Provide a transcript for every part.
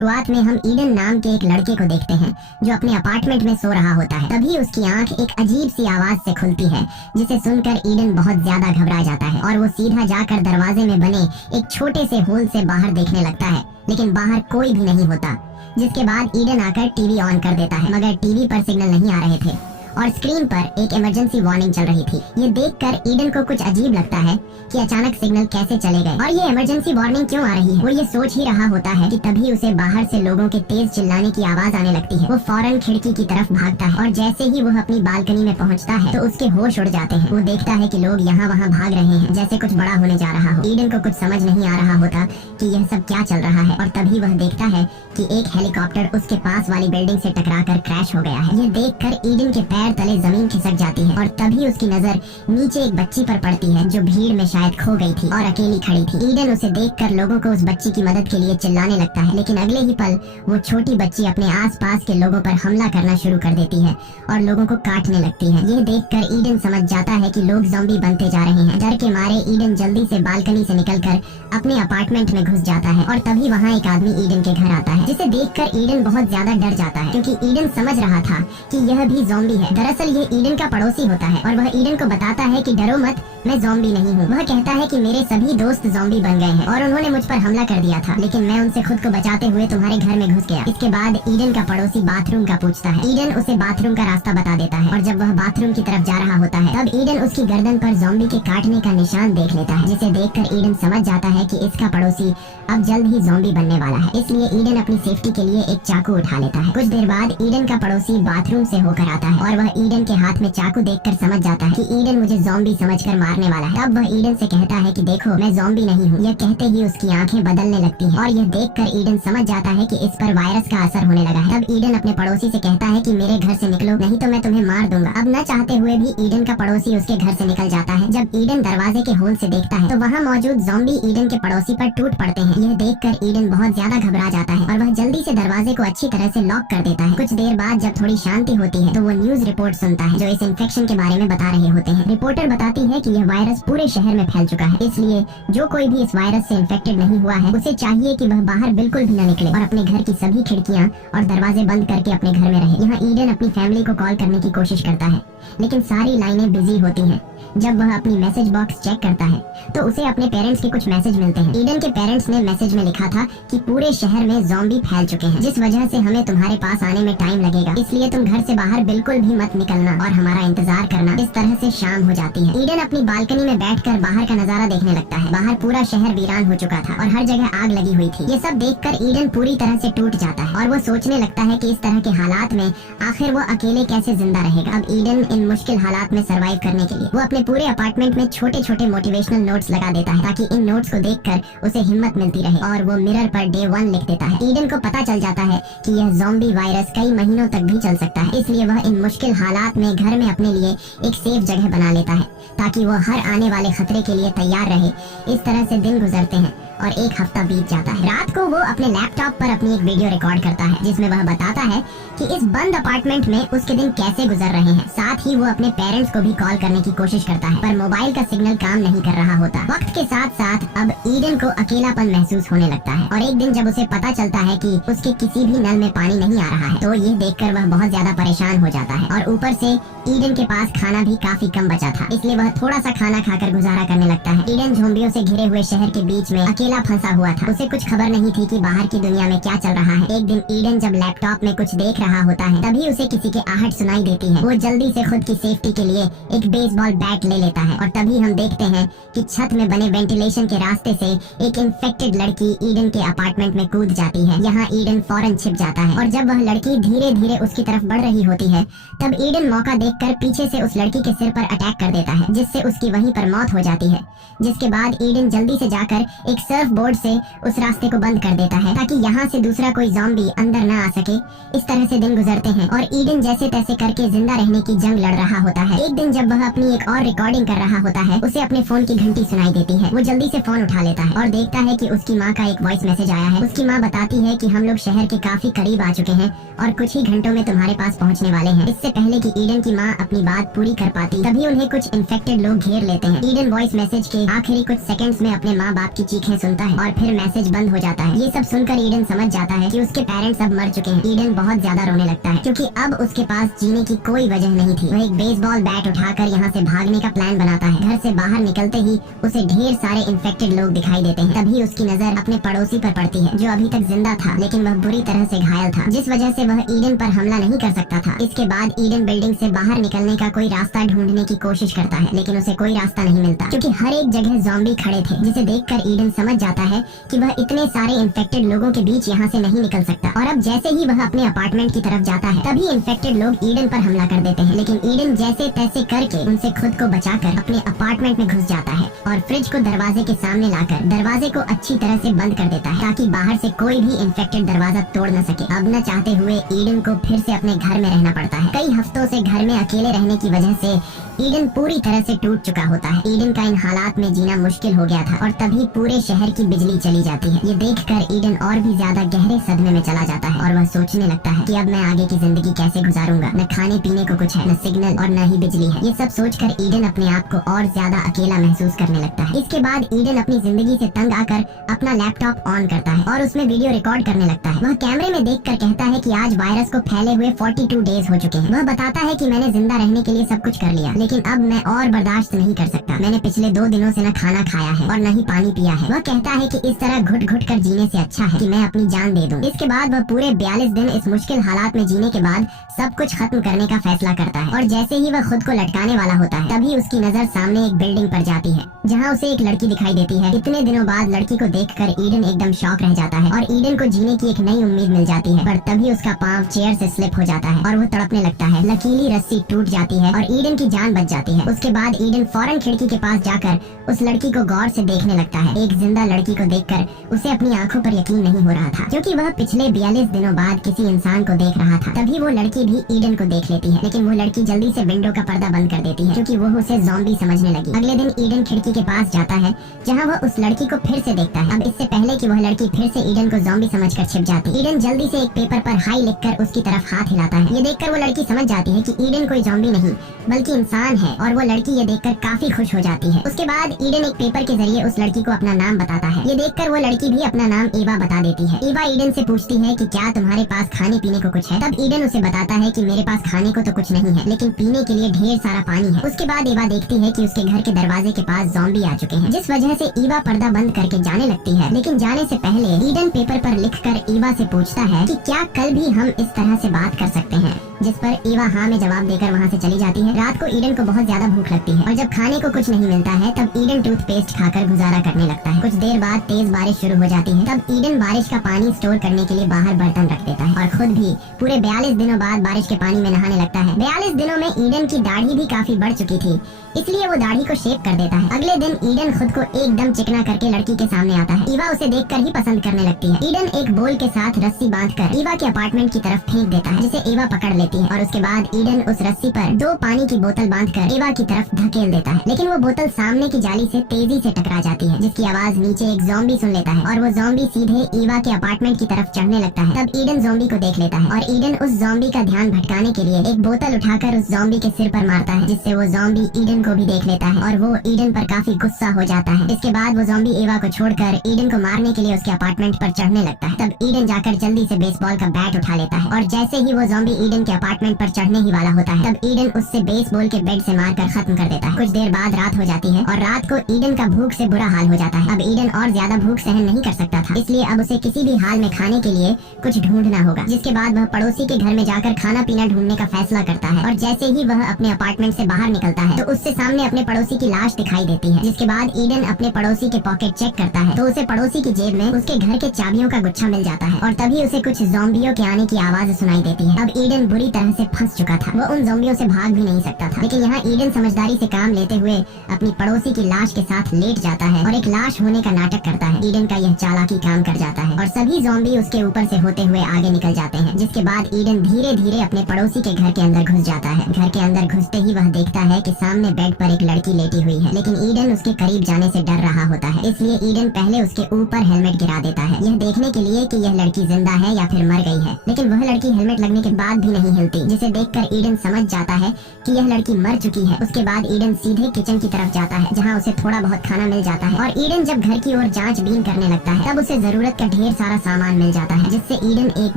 शुरुआत में हम ईडन नाम के एक लड़के को देखते हैं जो अपने अपार्टमेंट में सो रहा होता है। तभी उसकी आंख एक अजीब सी आवाज से खुलती है जिसे सुनकर ईडन बहुत ज्यादा घबरा जाता है और वो सीधा जाकर दरवाजे में बने एक छोटे से होल से बाहर देखने लगता है, लेकिन बाहर कोई भी नहीं होता। जिसके बाद ईडन आकर टीवी ऑन कर देता है, मगर टीवी पर सिग्नल नहीं आ रहे थे और स्क्रीन पर एक इमरजेंसी वार्निंग चल रही थी। ये देखकर ईडन को कुछ अजीब लगता है कि अचानक सिग्नल कैसे चले गए और ये इमरजेंसी वार्निंग क्यों आ रही है। वो ये सोच ही रहा होता है कि तभी उसे बाहर से लोगों के तेज चिल्लाने की आवाज आने लगती है। वो फौरन खिड़की की तरफ भागता है और जैसे ही वो अपनी बालकनी में पहुंचता है तो उसके होश उड़ जाते हैं। वो देखता है कि लोग यहाँ वहाँ भाग रहे हैं जैसे कुछ बड़ा होने जा रहा हो। ईडन को कुछ समझ नहीं आ रहा होता कि यह सब क्या चल रहा है और तभी वह देखता है कि एक हेलीकॉप्टर उसके पास वाली बिल्डिंग से टकराकर क्रैश हो गया है। ये देखकर ईडन के पैर तले जमीन खिसक जाती है और तभी उसकी नजर नीचे एक बच्ची पर पड़ती है जो भीड़ में शायद खो गई थी और अकेली खड़ी थी। ईडन उसे देखकर लोगों को उस बच्ची की मदद के लिए चिल्लाने लगता है, लेकिन अगले ही पल वो छोटी बच्ची अपने आसपास के लोगों पर हमला करना शुरू कर देती है और लोगों को काटने लगती है। ये देखकर ईडन समझ जाता है कि लोग ज़ॉम्बी बनते जा रहे हैं। डर के मारे ईडन जल्दी से बालकनी से निकलकर अपने अपार्टमेंट में घुस जाता है और तभी वहाँ एक आदमी ईडन के घर आता है, जिसे देखकर ईडन बहुत ज्यादा डर जाता है क्योंकि ईडन समझ रहा था कि यह भी ज़ॉम्बी है। दरअसल ये ईडन का पड़ोसी होता है और वह ईडन को बताता है कि डरो मत, मैं ज़ॉम्बी नहीं हूँ। वह कहता है कि मेरे सभी दोस्त ज़ॉम्बी बन गए हैं और उन्होंने मुझ पर हमला कर दिया था, लेकिन मैं उनसे खुद को बचाते हुए तुम्हारे घर में घुस गया। इसके बाद ईडन का पड़ोसी बाथरूम का पूछता है। ईडन उसे बाथरूम का रास्ता बता देता है और जब वह बाथरूम की तरफ जा रहा होता है तब ईडन उसकी गर्दन पर ज़ॉम्बी के काटने का निशान देख लेता है, जिसे देखकर ईडन समझ जाता है कि इसका पड़ोसी अब जल्द ही ज़ॉम्बी बनने वाला है। इसलिए ईडन अपनी सेफ्टी के लिए एक चाकू उठा लेता है। कुछ देर बाद ईडन का पड़ोसी बाथरूम से होकर आता है और वह ईडन के हाथ में चाकू देखकर समझ जाता है कि ईडन मुझे ज़ॉम्बी समझकर मारने वाला है। तब वह ईडन से कहता है कि देखो मैं ज़ॉम्बी नहीं हूँ। यह कहते ही उसकी आंखें बदलने लगती हैं और यह देखकर ईडन समझ जाता है कि इस पर वायरस का असर होने लगा है। तब ईडन अपने पड़ोसी से कहता है कि मेरे घर से निकलो, नहीं तो मैं तुम्हें मार दूंगा। अब न चाहते हुए भी ईडन का पड़ोसी उसके घर से निकल जाता है। जब ईडन दरवाजे के होल से देखता है तो वहाँ मौजूद ज़ॉम्बी ईडन के पड़ोसी पर टूट पड़ते हैं। यह देखकर ईडन बहुत ज्यादा घबरा जाता है और वह जल्दी से दरवाजे को अच्छी तरह से लॉक कर देता है। कुछ देर बाद जब थोड़ी शांति होती है तो वो न्यूज रिपोर्ट सुनता है जो इस इन्फेक्शन के बारे में बता रहे होते हैं। रिपोर्टर बताती है कि यह वायरस पूरे शहर में फैल चुका है, इसलिए जो कोई भी इस वायरस से इन्फेक्टेड नहीं हुआ है उसे चाहिए कि वह बाहर बिल्कुल भी न निकले और अपने घर की सभी खिड़कियां और दरवाजे बंद करके अपने घर में रहे। यहाँ ईडन अपनी फैमिली को कॉल करने की कोशिश करता है, लेकिन सारी लाइनें बिजी होती हैं। जब वह अपनी मैसेज बॉक्स चेक करता है तो उसे अपने पेरेंट्स के कुछ मैसेज मिलते हैं। ईडन के पेरेंट्स ने मैसेज में लिखा था कि पूरे शहर में ज़ॉम्बी फैल चुके हैं, जिस वजह से हमें तुम्हारे पास आने में टाइम लगेगा, इसलिए तुम घर से बाहर बिल्कुल भी मत निकलना और हमारा इंतजार करना। इस तरह से शाम हो जाती है। ईडन अपनी बालकनी में बैठकर बाहर का नजारा देखने लगता है। बाहर पूरा शहर वीरान हो चुका था और हर जगह आग लगी हुई थी। ये सब देखकर ईडन पूरी तरह से टूट जाता है और वो सोचने लगता है कि इस तरह के हालात में आखिर वो अकेले कैसे जिंदा रहेगा। अब ईडन इन मुश्किल हालात में सरवाइव करने के लिए वो अपने पूरे अपार्टमेंट में छोटे छोटे मोटिवेशनल नोट्स लगा देता है ताकि इन नोट्स को देखकर उसे हिम्मत मिलती रहे और वो मिरर पर डे 1 लिख देता है। ईडन को पता चल जाता है कि यह ज़ॉम्बी वायरस कई महीनों तक भी चल सकता है, इसलिए वह इन मुश्किल हालात में घर में अपने लिए एक सेफ जगह बना लेता है ताकि वो हर आने वाले खतरे के लिए तैयार रहे। इस तरह से दिन गुजरते हैं और एक हफ्ता बीत जाता है। रात को वो अपने लैपटॉप पर अपनी एक वीडियो रिकॉर्ड करता है जिसमें वह बताता है कि इस बंद अपार्टमेंट में उसके दिन कैसे गुजर रहे हैं। साथ ही वो अपने पेरेंट्स को भी कॉल करने की कोशिश करता है, पर मोबाइल का सिग्नल काम नहीं कर रहा होता। वक्त के साथ साथ अब ईडन को अकेलापन महसूस होने लगता है और एक दिन जब उसे पता चलता है कि उसके किसी भी नल में पानी नहीं आ रहा है तो ये देखकर वह बहुत ज्यादा परेशान हो जाता है और ऊपर से ईडन के पास खाना भी काफी कम बचा था, इसलिए वह थोड़ा सा खाना खाकर गुजारा करने लगता है। ईडन ज़ॉम्बियों से घिरे हुए शहर के बीच में अकेला फंसा हुआ था। उसे कुछ खबर नहीं थी कि बाहर की दुनिया में क्या चल रहा है। एक दिन ईडन जब लैपटॉप में कुछ देख रहा होता है तभी उसे किसी की आहट सुनाई देती है। वो जल्दी से खुद की सेफ्टी के लिए एक बेसबॉल बैट ले लेता है और तभी हम देखते हैं कि छत में बने वेंटिलेशन के रास्ते से एक इन्फेक्टेड लड़की ईडन के अपार्टमेंट में कूद जाती है। यहाँ ईडन फौरन छिप जाता है और जब वह लड़की धीरे धीरे उसकी तरफ बढ़ रही होती है तब ईडन मौका देखकर पीछे से उस लड़की के सिर पर अटैक कर देता है, जिससे उसकी वहीं पर मौत हो जाती है। जिसके बाद ईडन जल्दी से जाकर एक सर्फ बोर्ड से उस रास्ते को बंद कर देता है ताकि यहाँ से दूसरा कोई ज़ॉम्बी अंदर न आ सके। इस तरह से दिन गुजरते हैं और ईडन जैसे तैसे करके जिंदा रहने की जंग लड़ रहा होता है। एक दिन जब वह अपनी एक और रिकॉर्डिंग कर रहा होता है उसे अपने फोन की घंटी सुनाई देती है। वो जल्दी से फोन उठा लेता है और देखता है कि उसकी माँ का एक वॉइस मैसेज आया है। उसकी माँ बताती है कि हम लोग शहर के काफी करीब आ चुके हैं और कुछ ही घंटों में तुम्हारे पास पहुँचने वाले हैं। इससे पहले कि ईडन की माँ अपनी बात पूरी कर पाती तभी उन्हें कुछ इन्फेक्टेड लोग घेर लेते हैं। ईडन वॉइस मैसेज के आखिरी कुछ सेकंड्स में अपने माँ बाप की चीखें सुनता है और फिर मैसेज बंद हो जाता है। ये सब सुनकर ईडन समझ जाता है कि उसके पेरेंट्स अब मर चुके हैं। ईडन बहुत ज्यादा रोने लगता है क्योंकि अब उसके पास जीने की कोई वजह नहीं थी। वह एक बेसबॉल बैट उठाकर यहाँ से भागने का प्लान बनाता है। घर से बाहर निकलते ही उसे ढेर सारे इन्फेक्टेड लोग दिखाई देते हैं। तभी उसकी नजर अपने पड़ोसी पर पड़ती है जो अभी तक जिंदा था, लेकिन वह बुरी तरह से घायल था, जिस वजह से वह ईडन पर हमला नहीं कर सकता था। इसके बाद ईडन बिल्डिंग से बाहर निकलने का कोई रास्ता ढूंढने की कोशिश करता है, लेकिन उसे कोई रास्ता नहीं मिलता क्योंकि हर एक जगह ज़ॉम्बी खड़े थे, जिसे देखकर ईडन समझ जाता है कि वह इतने सारे इन्फेक्टेड लोगों के बीच यहाँ से नहीं निकल सकता। और अब जैसे ही वह अपने अपार्टमेंट की तरफ जाता है तभी इन्फेक्टेड लोग ईडन पर हमला कर देते हैं, लेकिन ईडन जैसे तैसे करके उनसे खुद को बचाकर अपने अपार्टमेंट में घुस जाता है और फ्रिज को दरवाजे के सामने लाकर दरवाजे को अच्छी तरह से बंद कर देता है ताकि बाहर से कोई भी इन्फेक्टेड दरवाजा तोड़ न सके। अब न चाहते हुए ईडन को फिर से अपने घर में रहना पड़ता है। कई हफ्तों से घर में अकेले रहने की वजह से ईडन पूरी तरह से टूट चुका होता है। ईडन का इन हालात में जीना मुश्किल हो गया था और तभी पूरे शहर की बिजली चली जाती है। ये देखकर ईडन और भी ज्यादा गहरे सदमे में चला जाता है और वह सोचने लगता है कि अब मैं आगे की जिंदगी कैसे गुजारूंगा। न खाने पीने को कुछ है, न सिग्नल और न ही बिजली है। ये सब सोचकर ईडन अपने आप को और ज्यादा अकेला महसूस करने लगता है। इसके बाद ईडन अपनी जिंदगी से तंग आकर अपना लैपटॉप ऑन करता है और उसमें वीडियो रिकॉर्ड करने लगता है। वह कैमरे में देखकर कहता है कि आज वायरस को फैले हुए 42 डेज हो चुके हैं। वह बताता है कि मैंने जिंदा रहने के लिए सब कुछ कर लिया, लेकिन अब मैं और बर्दाश्त नहीं कर सकता। मैंने पिछले 2 दिनों से न खाना खाया है और न ही पानी पिया है। वह कहता है कि इस तरह घुट घुट कर जीने से अच्छा है कि मैं अपनी जान दे दूं। इसके बाद वह पूरे 42 दिन इस मुश्किल हालात में जीने के बाद सब कुछ खत्म करने का फैसला करता है और जैसे ही वह खुद को लटकाने वाला होता है तभी उसकी नजर सामने एक बिल्डिंग पर जाती है जहाँ उसे एक लड़की दिखाई देती है। इतने दिनों बाद लड़की को देखकर ईडन एकदम शॉक रह जाता है और ईडन को जीने की एक नई उम्मीद मिल जाती है, पर तभी उसका पांव चेयर से स्लिप हो जाता है और वो तड़पने लगता है। लकीली रस्सी टूट जाती है और ईडन की जान बच जाती है। उसके बाद ईडन फौरन खिड़की के पास जाकर उस लड़की को गौर से देखने लगता है। एक जिंदा लड़की को देखकर उसे अपनी आंखों पर यकीन नहीं हो रहा था क्योंकि वह पिछले 42 दिनों बाद किसी इंसान को देख रहा था। तभी वो लड़की भी ईडन को देख लेती है, लेकिन वो लड़की जल्दी से विंडो का पर्दा बंद कर देती है क्योंकि वो उसे ज़ॉम्बी समझने लगी। अगले दिन ईडन खिड़की के पास जाता है जहाँ वह उस लड़की को फिर से देखता है। अब इससे पहले कि वह लड़की फिर से ईडन को ज़ॉम्बी समझकर छिप जाती, ईडन जल्दी से एक पेपर पर हाई लिखकर उसकी तरफ हाथ हिलाता है। ये देखकर वो लड़की समझ जाती है कि ईडन कोई ज़ॉम्बी नहीं बल्कि इंसान है और वो लड़की ये देखकर काफी खुश हो जाती है। उसके बाद ईडन एक पेपर के जरिए उस लड़की को अपना नाम बताता है। ये देखकर वो लड़की भी अपना नाम एवा बता देती है। एवा ईडन से पूछती है कि क्या तुम्हारे पास खाने पीने को कुछ है। तब ईडन उसे बताता है कि मेरे पास खाने को तो कुछ नहीं है, लेकिन पीने के लिए ढेर सारा पानी है। उसके बाद एवा देखती है कि उसके घर के दरवाजे के पास ज़ॉम्बी आ चुके हैं, जिस वजह से एवा पर्दा बंद करके जाने लगती है। लेकिन जाने से पहले ईडन पेपर पर लिखकर एवा से पूछता है कि क्या कल भी हम इस तरह से बात कर सकते हैं, जिस पर एवा हाँ में जवाब देकर वहाँ से चली जाती है। रात को ईडन को बहुत ज्यादा भूख लगती है और जब खाने को कुछ नहीं मिलता है तब ईडन टूथपेस्ट खाकर गुजारा करने लगता है। कुछ देर बाद तेज बारिश शुरू हो जाती है। तब ईडन बारिश का पानी स्टोर करने के लिए बाहर बर्तन रख देता है और खुद भी पूरे 42 दिनों बाद बारिश के पानी में नहाने लगता है। 42 दिनों में ईडन की दाढ़ी भी काफी बढ़ चुकी थी, इसलिए वो दाढ़ी को शेप कर देता है। अगले दिन ईडन खुद को एकदम चिकना करके लड़की के सामने आता है। ईवा उसे देखकर ही पसंद करने लगती है। ईडन एक बोल के साथ रस्सी बांधकर ईवा के अपार्टमेंट की तरफ फेंक देता है, जिसे ईवा पकड़ लेती है और उसके बाद ईडन उस रस्सी पर 2 पानी की बोतल बांधकर ईवा की तरफ धकेल देता है, लेकिन वो बोतल सामने की जाली से तेजी से टकरा जाती है, जिसकी आवाज नीचे एक ज़ॉम्बी सुन लेता है और वो ज़ॉम्बी सीधे ईवा के अपार्टमेंट की तरफ चढ़ने लगता है। तब ईडन ज़ॉम्बी को देख लेता है और ईडन उस ज़ॉम्बी का ध्यान भटकाने के लिए एक बोतल उठाकर उस ज़ॉम्बी के सिर पर मारता है, जिससे वो ज़ॉम्बी ईडन को भी देख लेता है और वो ईडन पर काफी गुस्सा हो जाता है। इसके बाद वो ज़ॉम्बी एवा को छोड़कर ईडन को मारने के लिए उसके अपार्टमेंट पर चढ़ने लगता है। तब ईडन जाकर जल्दी से बेसबॉल का बैट उठा लेता है और जैसे ही वो ज़ॉम्बी ईडन के अपार्टमेंट पर चढ़ने ही वाला होता है तब ईडन उससे बेसबॉल के बैट से मारकर खत्म कर देता है। कुछ देर बाद रात हो जाती है और रात को ईडन का भूख से बुरा हाल हो जाता है। अब ईडन और ज्यादा भूख सहन नहीं कर सकता था, इसलिए अब उसे किसी भी हाल में खाने के लिए कुछ ढूंढना होगा। जिसके बाद वह पड़ोसी के घर में जाकर खाना पीना ढूंढने का फैसला करता है और जैसे ही वह अपने अपार्टमेंट से बाहर निकलता है तो उससे सामने अपने पड़ोसी की लाश दिखाई देती है। जिसके बाद ईडन अपने पड़ोसी के पॉकेट चेक करता है तो उसे पड़ोसी की जेब में उसके घर के चाबियों का गुच्छा मिल जाता है और तभी उसे कुछ ज़ॉम्बियों के आने की आवाज सुनाई देती है। अब ईडन बुरी तरह से फंस चुका था, वो उन ज़ॉम्बियों से भाग भी नहीं सकता था, लेकिन यहाँ ईडन समझदारी से काम लेते हुए अपनी पड़ोसी की लाश के साथ लेट जाता है और एक लाश होने का नाटक करता है। ईडन का यह चालाकी काम कर जाता है और सभी ज़ॉम्बी उसके ऊपर से होते हुए आगे निकल जाते हैं। जिसके बाद ईडन धीरे धीरे अपने पड़ोसी के घर के अंदर घुस जाता है। घर के अंदर घुसते ही वह देखता है कि सामने बेड पर एक लड़की लेटी हुई है, लेकिन ईडन उसके करीब जाने से डर रहा होता है, इसलिए ईडन पहले उसके ऊपर हेलमेट गिरा देता है, यह देखने के लिए कि यह लड़की जिंदा है या फिर मर गई है। लेकिन वह लड़की हेलमेट लगने के बाद भी नहीं हिलती, जिसे देखकर ईडन समझ जाता है कि यह लड़की मर चुकी है। उसके बाद ईडन सीधे किचन की तरफ जाता है, जहाँ उसे थोड़ा बहुत खाना मिल जाता है और ईडन जब घर की ओर जांचबीन करने लगता है तब उसे जरूरत का ढेर सारा सामान मिल जाता है, जिससे ईडन एक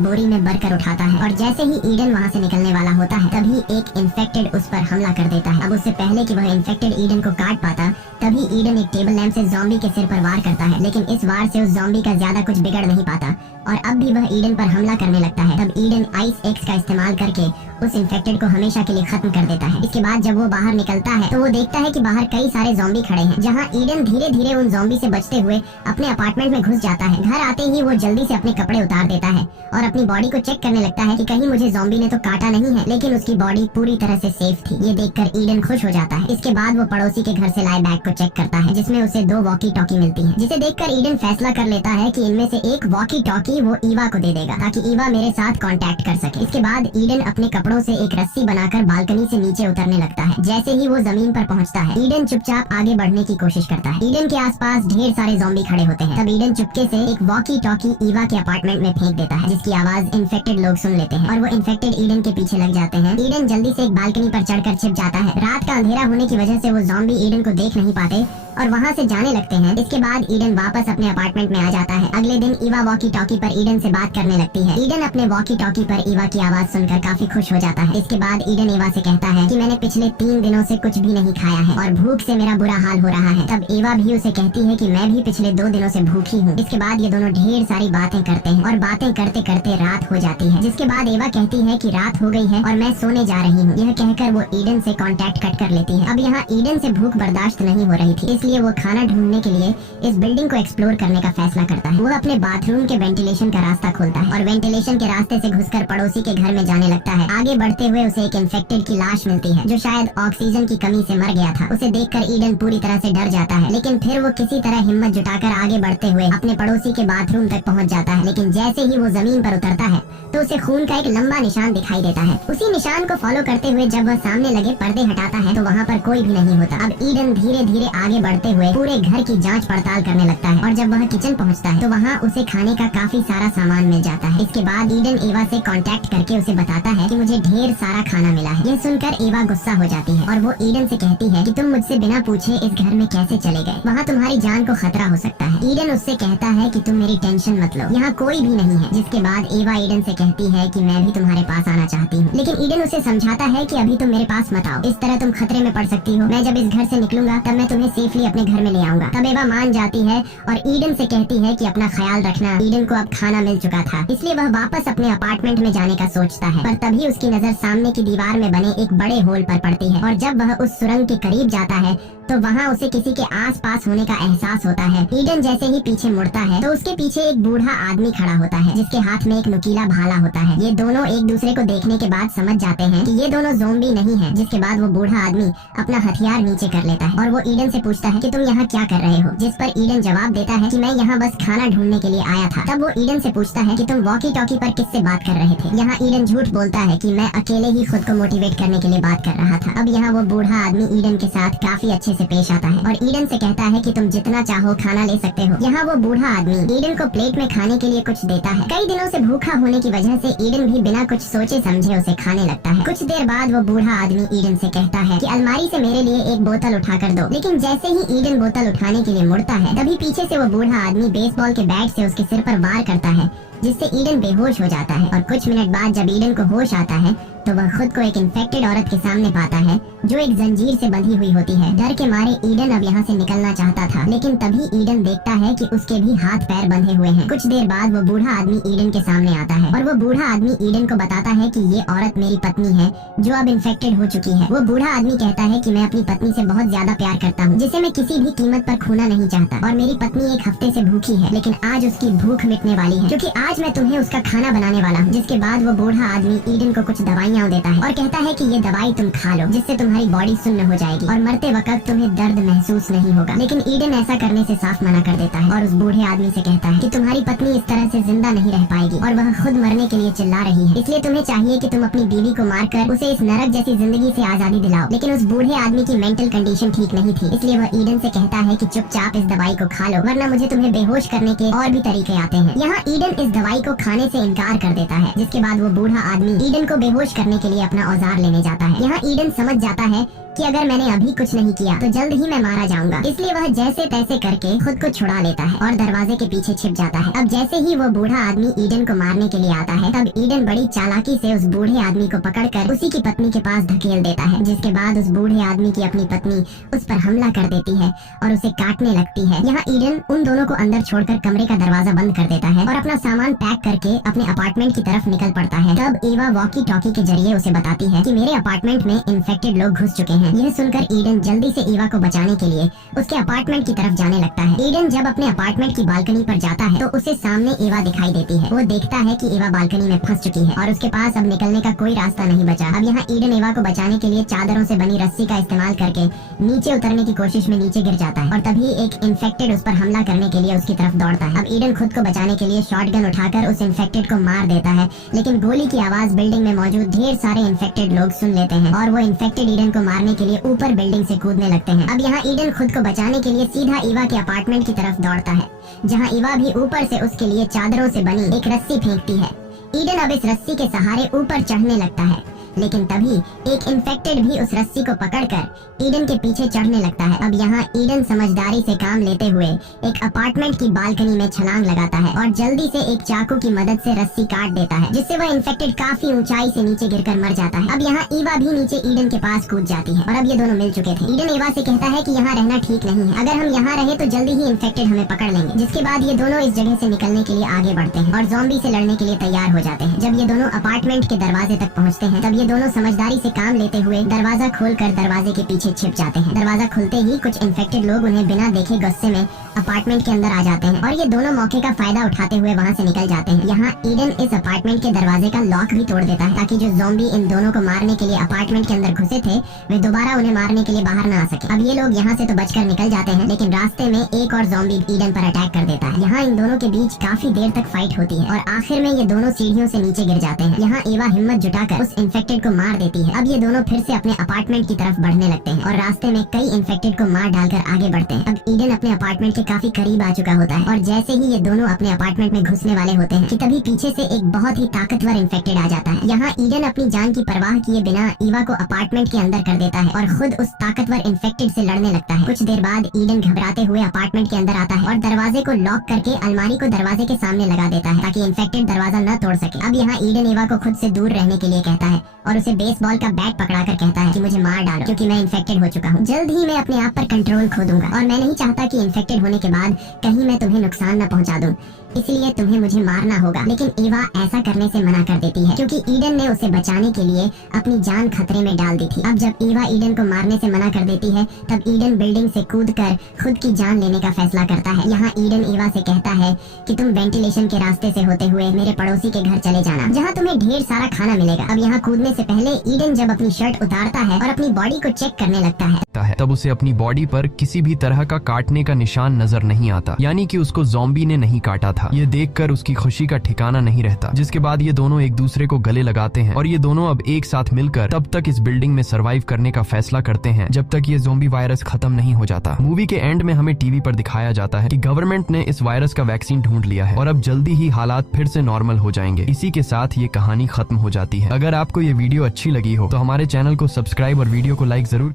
बोरी में भरकर उठाता है। और जैसे ही ईडन वहाँ से निकलने वाला होता है तभी एक इन्फेक्टेड उस पर हमला कर देता है। अब उससे पहले कि वह इन्फेक्टेड ईडन को काट पाता तभी ईडन एक टेबल लैंप से ज़ॉम्बी के सिर पर वार करता है, लेकिन इस वार से उस ज़ॉम्बी का ज्यादा कुछ बिगड़ नहीं पाता और अब भी वह ईडन पर हमला करने लगता है। तब ईडन आइस एक्स का इस्तेमाल करके उस इन्फेक्टेड को हमेशा के लिए खत्म कर देता है। इसके बाद जब वो बाहर निकलता है तो वो देखता है कि बाहर कई सारे ज़ॉम्बी खड़े हैं, जहाँ ईडन धीरे धीरे उन ज़ॉम्बी से बचते हुए अपने अपार्टमेंट में घुस जाता है। घर आते ही वो जल्दी से अपने कपड़े उतार देता है और अपनी बॉडी को चेक करने लगता है कि कहीं मुझे ज़ॉम्बी ने तो काटा नहीं है, लेकिन उसकी बॉडी पूरी तरह से सेफ थी। ये देखकर ईडन खुश हो जाता है। इसके बाद वो पड़ोसी के घर से लाए बैग को चेक करता है, जिसमें उसे 2 वॉकी टॉकी मिलती है, जिसे देखकर ईडन फैसला कर लेता है कि इनमें से एक वॉकी टॉकी वो ईवा को दे देगा ताकि ईवा मेरे साथ कांटेक्ट कर सके। इसके बाद ईडन अपने कपड़ों से एक रस्सी बनाकर बालकनी से नीचे उतरने लगता है। जैसे ही वो जमीन पर पहुंचता है ईडन चुपचाप आगे बढ़ने की कोशिश करता है। ईडन के आसपास ढेर सारे ज़ॉम्बी खड़े होते हैं। तब ईडन चुपके से एक वॉकी टॉकी ईवा के अपार्टमेंट में फेंक देता है, जिसकी आवाज इन्फेक्टेड लोग सुन लेते हैं और वो इन्फेक्टेड ईडन के पीछे लग जाते हैं। ईडन जल्दी से एक बालकनी पर चढ़कर छिप जाता है। रात का अंधेरा होने की वजह से वो ज़ॉम्बी ईडन को देख नहीं पाते और वहाँ से जाने लगते हैं। इसके बाद ईडन वापस अपने अपार्टमेंट में आ जाता है। अगले दिन ईवा वॉकी टॉकी पर ईडन से बात करने लगती है। ईडन अपने वॉकी टॉकी पर ईवा की आवाज सुनकर काफी खुश हो जाता है। इसके बाद ईडन ईवा से कहता है कि मैंने पिछले 3 दिनों से कुछ भी नहीं खाया है और भूख से मेरा बुरा हाल हो रहा है। तब ईवा भी उसे कहती है कि मैं भी पिछले 2 दिनों से भूखी हूँ। इसके बाद ये दोनों ढेर सारी बातें करते हैं और बातें करते करते रात हो जाती है, जिसके बाद ईवा कहती है कि रात हो गई है और मैं सोने जा रही हूँ। यह कहकर वो ईडन से कांटेक्ट कट कर लेती है। अब यहाँ ईडन से भूख बर्दाश्त नहीं हो रही थी, इसलिए वो खाना ढूंढने के लिए इस बिल्डिंग को एक्सप्लोर करने का फैसला करता है। वो अपने बाथरूम के वेंटिलेशन का रास्ता खोलता है और वेंटिलेशन के रास्ते से घुसकर पड़ोसी के घर में जाने लगता है। आगे बढ़ते हुए उसे एक इन्फेक्टेड की लाश मिलती है, जो शायद ऑक्सीजन की कमी से मर गया था। उसे देखकर ईडन पूरी तरह से डर जाता है, लेकिन फिर वो किसी तरह हिम्मत जुटाकर आगे बढ़ते हुए अपने पड़ोसी के बाथरूम तक पहुंच जाता है। लेकिन जैसे ही वो जमीन पर उतरता है तो उसे खून का एक लंबा निशान दिखाई देता है। उसी निशान को फॉलो करते हुए जब वह सामने लगे पर्दे हटाता है तो वहाँ पर कोई भी नहीं होता। अब ईडन धीरे धीरे आगे बढ़ते हुए पूरे घर की जांच पड़ताल करने लगता है और जब वह किचन पहुँचता है तो वहाँ उसे खाने का काफी सारा सामान मिल जाता है। इसके बाद ईडन ईवा से कांटेक्ट करके उसे बताता है कि मुझे ढेर सारा खाना मिला है। यह सुनकर ईवा गुस्सा हो जाती है और वो ईडन से कहती है कि तुम मुझसे बिना पूछे इस घर में कैसे चले गए, वहाँ तुम्हारी जान को खतरा हो सकता है। ईडन उससे कहता है कि तुम मेरी टेंशन मत लो, यहाँ कोई भी नहीं है। जिसके बाद ईवा ईडन से कहती है कि मैं भी तुम्हारे पास आना चाहती हूँ, लेकिन ईडन उसे समझाता है कि अभी तुम मेरे पास मत आओ, इस तरह तुम खतरे में पड़ सकती हो। मैं जब इस घर से निकलूंगा तब मैं तुम्हें सेफली अपने घर में ले आऊंगा। तब ईवा मान जाती है और ईडन से कहती है कि अपना ख्याल रखना। ईडन को अब खाना मिल चुका था, इसलिए वह वापस अपने अपार्टमेंट में जाने का सोचता है, पर तभी उसकी नजर सामने की दीवार में बने एक बड़े होल पर पड़ती है और जब वह उस सुरंग के करीब जाता है तो वहाँ उसे किसी के आसपास होने का एहसास होता है। ईडन जैसे ही पीछे मुड़ता है तो उसके पीछे एक बूढ़ा आदमी खड़ा होता है, जिसके हाथ में एक नुकीला भाला होता है। ये दोनों एक दूसरे को देखने के बाद समझ जाते हैं कि ये दोनों ज़ॉम्बी नहीं है। जिसके बाद वो बूढ़ा आदमी अपना हथियार नीचे कर लेता है और वो ईडन से पूछता है कि तुम यहाँ क्या कर रहे हो, जिस पर ईडन जवाब देता है कि मैं यहाँ बस खाना ढूंढने के लिए आया था। तब वो ईडन से पूछता है कि तुम वॉकी टॉकी पर किससे बात कर रहे थे। यहाँ ईडन झूठ बोलता है कि मैं अकेले ही खुद को मोटिवेट करने के लिए बात कर रहा था। अब यहाँ वो बूढ़ा आदमी ईडन के साथ काफी अच्छे से पेश आता है और ईडन से कहता है कि तुम जितना चाहो खाना ले सकते हो। यहाँ वो बूढ़ा आदमी ईडन को प्लेट में खाने के लिए कुछ देता है। कई दिनों से भूखा होने की वजह से ईडन भी बिना कुछ सोचे समझे उसे खाने लगता है। कुछ देर बाद वो बूढ़ा आदमी ईडन से कहता है कि अलमारी से मेरे लिए एक बोतल उठा कर दो। लेकिन जैसे ही ईडन बोतल उठाने के लिए मुड़ता है तभी पीछे से वो बूढ़ा आदमी बेसबॉल के बैट से उसके सिर पर वार करता है, जिससे ईडन बेहोश हो जाता है। और कुछ मिनट बाद जब ईडन को होश आता है तो वह खुद को एक इन्फेक्टेड औरत के सामने पाता है, जो एक जंजीर से बंधी हुई होती है। डर के मारे ईडन अब यहाँ से निकलना चाहता था, लेकिन तभी ईडन देखता है कि उसके भी हाथ पैर बंधे हुए हैं। कुछ देर बाद वो बूढ़ा आदमी ईडन के सामने आता है और वो बूढ़ा आदमी ईडन को बताता है कि ये औरत मेरी पत्नी है, जो अब इन्फेक्टेड हो चुकी है। वो बूढ़ा आदमी कहता है कि मैं अपनी पत्नी से बहुत ज्यादा प्यार करता हूँ, जिसे मैं किसी भी कीमत पर खोना नहीं चाहता, और मेरी पत्नी 1 हफ्ते से भूखी है, लेकिन आज उसकी भूख मिटने वाली है, क्योंकि आज मैं तुम्हें उसका खाना बनाने वाला हूँ। जिसके बाद वो बूढ़ा आदमी ईडन को कुछ दवाइयाँ देता है और कहता है कि ये दवाई तुम खा लो, जिससे तुम्हारी बॉडी सुन्न हो जाएगी और मरते वक्त तुम्हें दर्द महसूस नहीं होगा। लेकिन ईडन ऐसा करने से साफ मना कर देता है और उस बूढ़े आदमी से कहता है कि तुम्हारी पत्नी इस तरह से जिंदा नहीं रह पाएगी और वह खुद मरने के लिए चिल्ला रही है, इसलिए तुम्हें चाहिए कि तुम अपनी बीवी को मारकर उसे इस नरक जैसी जिंदगी से आजादी दिलाओ। लेकिन उस बूढ़े आदमी की मेंटल कंडीशन ठीक नहीं थी, इसलिए वह ईडन से कहता है कि चुपचाप इस दवाई को खा लो, वरना मुझे तुम्हें बेहोश करने के और भी तरीके आते हैं। यहाँ ईडन इस दवाई को खाने से इनकार कर देता है, जिसके बाद वो बूढ़ा आदमी ईडन को बेहोश करने के लिए अपना औजार लेने जाता है। यहाँ ईडन समझ जाता है कि अगर मैंने अभी कुछ नहीं किया तो जल्द ही मैं मारा जाऊंगा। इसलिए वह जैसे तैसे करके खुद को छुड़ा लेता है और दरवाजे के पीछे छिप जाता है। अब जैसे ही वो बूढ़ा आदमी ईडन को मारने के लिए आता है, तब ईडन बड़ी चालाकी से उस बूढ़े आदमी को पकड़कर उसी की पत्नी के पास धकेल देता है, जिसके बाद उस बूढ़े आदमी की अपनी पत्नी उस पर हमला कर देती है और उसे काटने लगती है। यहाँ ईडन उन दोनों को अंदर छोड़कर कमरे का दरवाजा बंद कर देता है और अपना सामान पैक करके अपने अपार्टमेंट की तरफ निकल पड़ता है। तब एवा वॉकी टॉकी के जरिए उसे बताती है कि मेरे अपार्टमेंट में इन्फेक्टेड लोग घुस चुके हैं। यह सुनकर ईडन जल्दी से एवा को बचाने के लिए उसके अपार्टमेंट की तरफ जाने लगता है। ईडन जब अपने अपार्टमेंट की बालकनी पर जाता है तो उसे सामने एवा दिखाई देती है। वो देखता है कि एवा बालकनी में फंस चुकी है और उसके पास अब निकलने का कोई रास्ता नहीं बचा। अब यहाँ ईडन एवा को बचाने के लिए चादरों से बनी रस्सी का इस्तेमाल करके नीचे उतरने की कोशिश में नीचे गिर जाता है और तभी एक इन्फेक्टेड उस पर हमला करने के लिए उसकी तरफ दौड़ता है। अब ईडन खुद को बचाने के लिए शॉटगन उठाकर उस इन्फेक्टेड को मार देता है, लेकिन गोली की आवाज बिल्डिंग में मौजूद ढेर सारे इन्फेक्टेड लोग सुन लेते हैं और वो इन्फेक्टेड ईडन को मारने के लिए ऊपर बिल्डिंग से कूदने लगते हैं। अब यहाँ ईडन खुद को बचाने के लिए सीधा ईवा के अपार्टमेंट की तरफ दौड़ता है, जहाँ ईवा भी ऊपर से उसके लिए चादरों से बनी एक रस्सी फेंकती है। ईडन अब इस रस्सी के सहारे ऊपर चढ़ने लगता है, लेकिन तभी एक इन्फेक्टेड भी उस रस्सी को पकड़कर ईडन के पीछे चढ़ने लगता है। अब यहाँ ईडन समझदारी से काम लेते हुए एक अपार्टमेंट की बालकनी में छलांग लगाता है और जल्दी से एक चाकू की मदद से रस्सी काट देता है, जिससे वह इन्फेक्टेड काफी ऊंचाई से नीचे गिरकर मर जाता है। अब यहाँ ईवा भी नीचे ईडन के पास कूद जाती है और अब ये दोनों मिल चुके थे। ईडन ईवा से कहता है कि यहाँ रहना ठीक नहीं है, अगर हम यहाँ रहे तो जल्दी ही इन्फेक्टेड हमें पकड़ लेंगे। जिसके बाद ये दोनों इस जगह से निकलने के लिए आगे बढ़ते हैं और ज़ॉम्बी से लड़ने के लिए तैयार हो जाते हैं। जब ये दोनों अपार्टमेंट के दरवाजे तक पहुँचते हैं, तब ये दोनों समझदारी से काम लेते हुए दरवाजा खोलकर दरवाजे के पीछे छिप जाते हैं। दरवाजा खुलते ही कुछ इन्फेक्टेड लोग उन्हें बिना देखे गुस्से में अपार्टमेंट के अंदर आ जाते हैं और ये दोनों मौके का फायदा उठाते हुए वहाँ से निकल जाते हैं। यहाँ ईडन इस अपार्टमेंट के दरवाजे का लॉक भी तोड़ देता है ताकि जो ज़ॉम्बी इन दोनों को मारने के लिए अपार्टमेंट के अंदर घुसे थे वे दोबारा उन्हें मारने के लिए बाहर न आ सके। अब ये लोग यहाँ से तो बचकर निकल जाते हैं, लेकिन रास्ते में एक और ज़ॉम्बी ईडन पर अटैक कर देता है। यहाँ इन दोनों के बीच काफी देर तक फाइट होती है और आखिर में ये दोनों सीढ़ियों से नीचे गिर जाते हैं। यहाँ एवा हिम्मत जुटाकर उस इन्फेक्टेड को मार देती है। अब ये दोनों फिर से अपने अपार्टमेंट की तरफ बढ़ने लगते हैं और रास्ते में कई इन्फेक्टेड को मार डालकर आगे बढ़ते हैं। अब ईडन अपने अपार्टमेंट के काफी करीब आ चुका होता है और जैसे ही ये दोनों अपने अपार्टमेंट में घुसने वाले होते हैं कि तभी पीछे से एक बहुत ही ताकतवर इन्फेक्टेड आ जाता है। यहाँ ईडन अपनी जान की परवाह किए बिना ईवा को अपार्टमेंट के अंदर कर देता है और खुद उस ताकतवर इन्फेक्टेड से लड़ने लगता है। कुछ देर बाद ईडन घबराते हुए अपार्टमेंट के अंदर आता है और दरवाजे को लॉक करके अलमारी को दरवाजे के सामने लगा देता है ताकि इन्फेक्टेड दरवाजा न तोड़ सके। अब यहाँ ईडन ईवा को खुद से दूर रहने के लिए कहता है और उसे बेसबॉल का बैट पकड़ाकर कहता है कि मुझे मार डालो क्योंकि मैं इन्फेक्टेड हो चुका हूँ। जल्द ही मैं अपने आप पर कंट्रोल खो दूंगा और मैं नहीं चाहता कि इन्फेक्टेड होने के बाद कहीं मैं तुम्हें नुकसान न पहुँचा दूं, इसलिए तुम्हें मुझे मारना होगा। लेकिन ईवा ऐसा करने से मना कर देती है क्योंकि ईडन ने उसे बचाने के लिए अपनी जान खतरे में डाल दी थी। अब जब ईवा ईडन को मारने से मना कर देती है, तब ईडन बिल्डिंग से कूदकर खुद की जान लेने का फैसला करता है। यहाँ ईडन ईवा से कहता है कि तुम वेंटिलेशन के रास्ते से होते हुए मेरे पड़ोसी के घर चले जाना, जहाँ तुम्हें ढेर सारा खाना मिलेगा। अब यहाँ कूदने से पहले ईडन जब अपनी शर्ट उतारता है और अपनी बॉडी को चेक करने लगता है, तब उसे अपनी बॉडी पर किसी भी तरह का काटने का निशान नजर नहीं आता, यानी कि उसको ज़ॉम्बी ने नहीं काटा था। ये देखकर उसकी खुशी का ठिकाना नहीं रहता। जिसके बाद ये दोनों एक दूसरे को गले लगाते हैं और ये दोनों अब एक साथ मिलकर तब तक इस बिल्डिंग में सरवाइव करने का फैसला करते हैं जब तक ये ज़ॉम्बी वायरस खत्म नहीं हो जाता। मूवी के एंड में हमें टीवी पर दिखाया जाता है कि गवर्नमेंट ने इस वायरस का वैक्सीन ढूंढ लिया है और अब जल्दी ही हालात फिर से नॉर्मल हो जाएंगे। इसी के साथ ये कहानी खत्म हो जाती है। अगर आपको ये वीडियो अच्छी लगी हो तो हमारे चैनल को सब्सक्राइब और वीडियो को लाइक जरूर